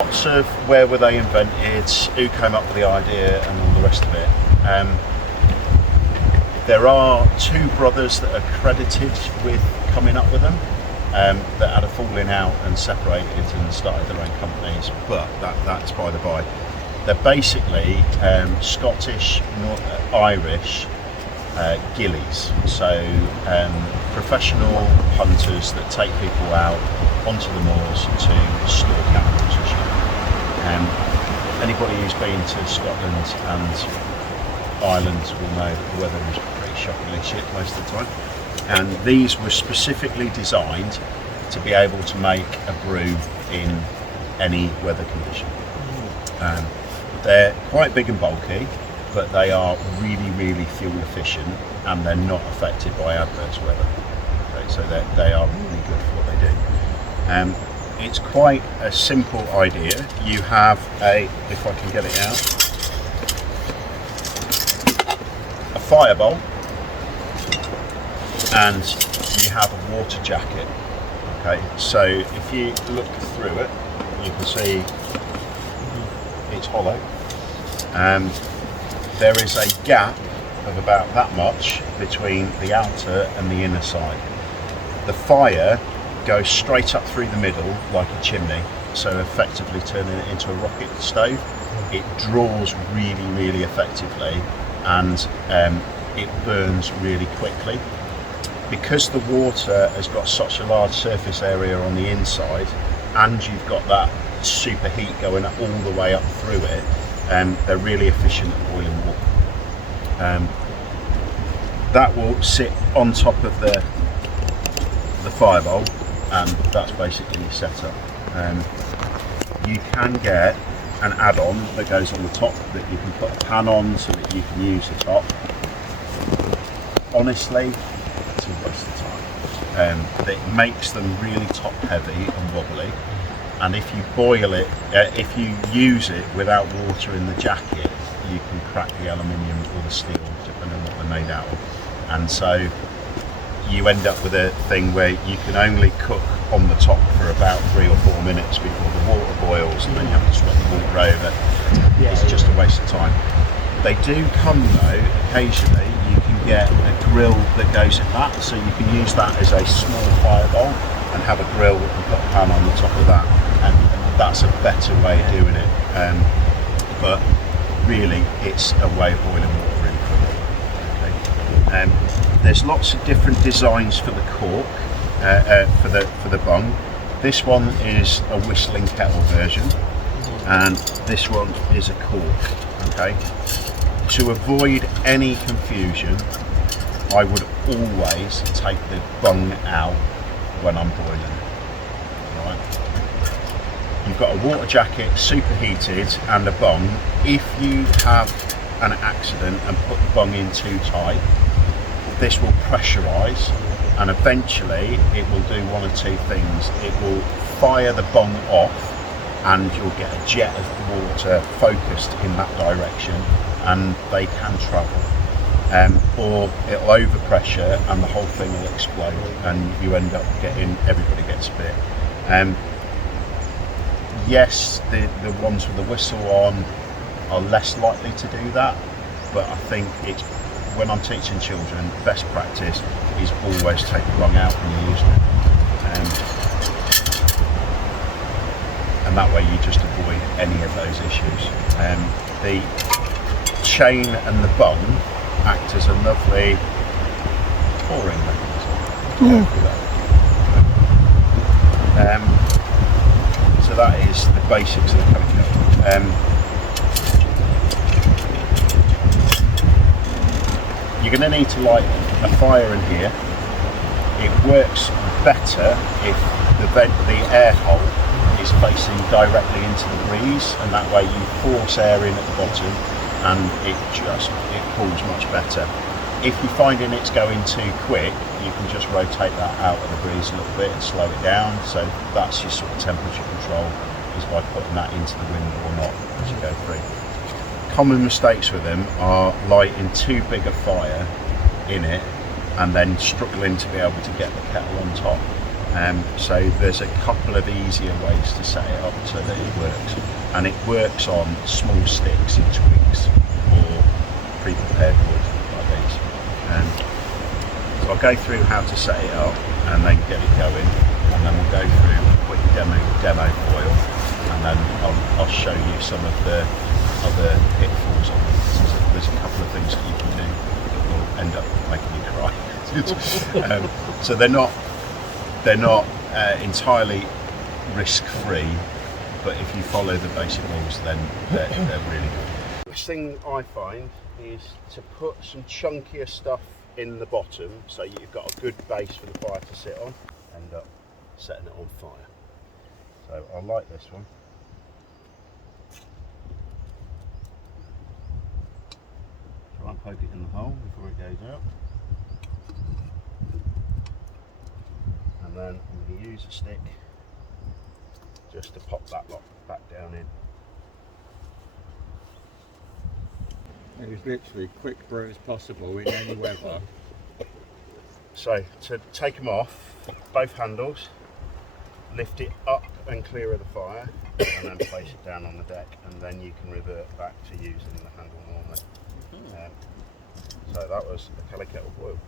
Lots of where were they invented, who came up with the idea, and all the rest of it. There are two brothers that are credited with coming up with them, that had a falling out and separated and started their own companies, but that's by the by. They're basically Scottish, Irish Gillies, so professional hunters that take people out onto the moors to slaughter animals and sheep. Anybody who's been to Scotland and Ireland will know the weather is pretty shockingly shit most of the time, and these were specifically designed to be able to make a brew in any weather condition. They're quite big and bulky, but they are really, really fuel efficient, and they're not affected by adverse weather. Okay, so they are really good for what they do. It's quite a simple idea. You have if I can get it out, a fire bowl, and you have a water jacket. Okay, so if you look through it, you can see it's hollow. There is a gap of about that much between the outer and the inner side. The fire goes straight up through the middle like a chimney, so effectively turning it into a rocket stove. It draws really, really effectively, and it burns really quickly. Because the water has got such a large surface area on the inside, and you've got that super heat going all the way up through it, they're really efficient at boiling water. That will sit on top of the fire bowl, and that's basically your setup. You can get an add-on that goes on the top that you can put a pan on so that you can use the top. Honestly, it's a waste of time. It makes them really top heavy and wobbly, and if you boil it, if you use it without water in the jacket, you can crack the aluminium or the steel, depending on what they're made out of. And so you end up with a thing where you can only cook on the top for about 3 or 4 minutes before the water boils, and then you have to swap the water over. It's just a waste of time. They do come though, occasionally you can get a grill that goes in that, so you can use that as a small fire bowl and have a grill and put a pan on the top of that, and that's a better way of doing it. But really, it's a way of boiling water really quickly. Okay. There's lots of different designs for the cork, for the bung. This one is a whistling kettle version, and this one is a cork. Okay. To avoid any confusion, I would always take the bung out when I'm boiling. Right. You've got a water jacket, superheated, and a bung. If you have an accident and put the bung in too tight, this will pressurise, and eventually it will do one of two things. It will fire the bung off, and you'll get a jet of water focused in that direction, and they can travel. Or it'll overpressure and the whole thing will explode, and you end up everybody gets bit. Yes, the ones with the whistle on are less likely to do that, but I think it's, when I'm teaching children, best practice is always take the bung out when you're using it. And that way you just avoid any of those issues. The chain and the bung act as a lovely pouring mechanism. So that is the basics of the cutting. You're going to need to light a fire in here. It works better if the air hole is facing directly into the breeze, and that way you force air in at the bottom and it pulls much better. If you're finding it's going too quick, you can just rotate that out of the breeze a little bit and slow it down. So that's your sort of temperature control, is by putting that into the wind or not as you go through. Common mistakes with them are lighting too big a fire in it and then struggling to be able to get the kettle on top. So there's a couple of easier ways to set it up so that it works, and it works on small sticks and twigs or pre-prepared wood like these. So I'll go through how to set it up and then get it going, and then we'll go through a quick demo foil, and then I'll show you some of the other pitfalls on it. There's a couple of things that you can do that will end up making you cry. So they're not entirely risk-free, but if you follow the basic rules, then they're really good. The thing I find is to put some chunkier stuff in the bottom, so you've got a good base for the fire to sit on, end up setting it on fire. So I like this one. Try and poke it in the hole before it goes out. And then I'm going to use a stick just to pop that lot back down in. It was literally quick brew as possible in any weather. So to take them off, both handles, lift it up and clear of the fire, and then place it down on the deck, and then you can revert back to using the handle normally. So that was the Kettle boil.